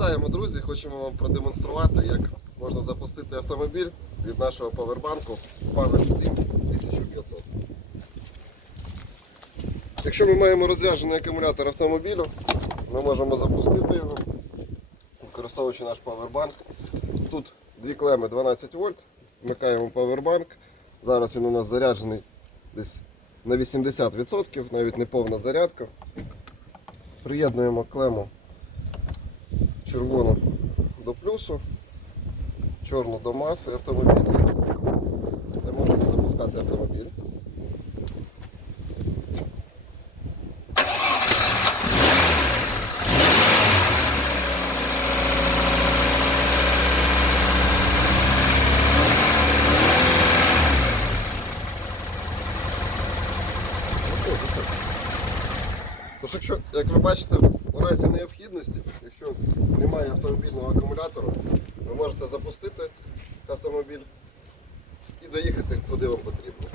Вітаємо, друзі! Хочемо вам продемонструвати, як можна запустити автомобіль від нашого павербанку PowerStream 1500. Якщо ми маємо розряджений акумулятор автомобілю, ми можемо запустити його, використовуючи наш павербанк. Тут дві клеми 12 вольт, вмикаємо павербанк. Зараз він у нас заряджений десь на 80%, навіть не повна зарядка. Приєднуємо клему червону до плюсу, чорну до маси автомобіль. Не можемо запускати автомобіль. Тож, якщо, як ви бачите, у разі необхідності, якщо немає автомобільного акумулятора, ви можете запустити автомобіль і доїхати куди вам потрібно.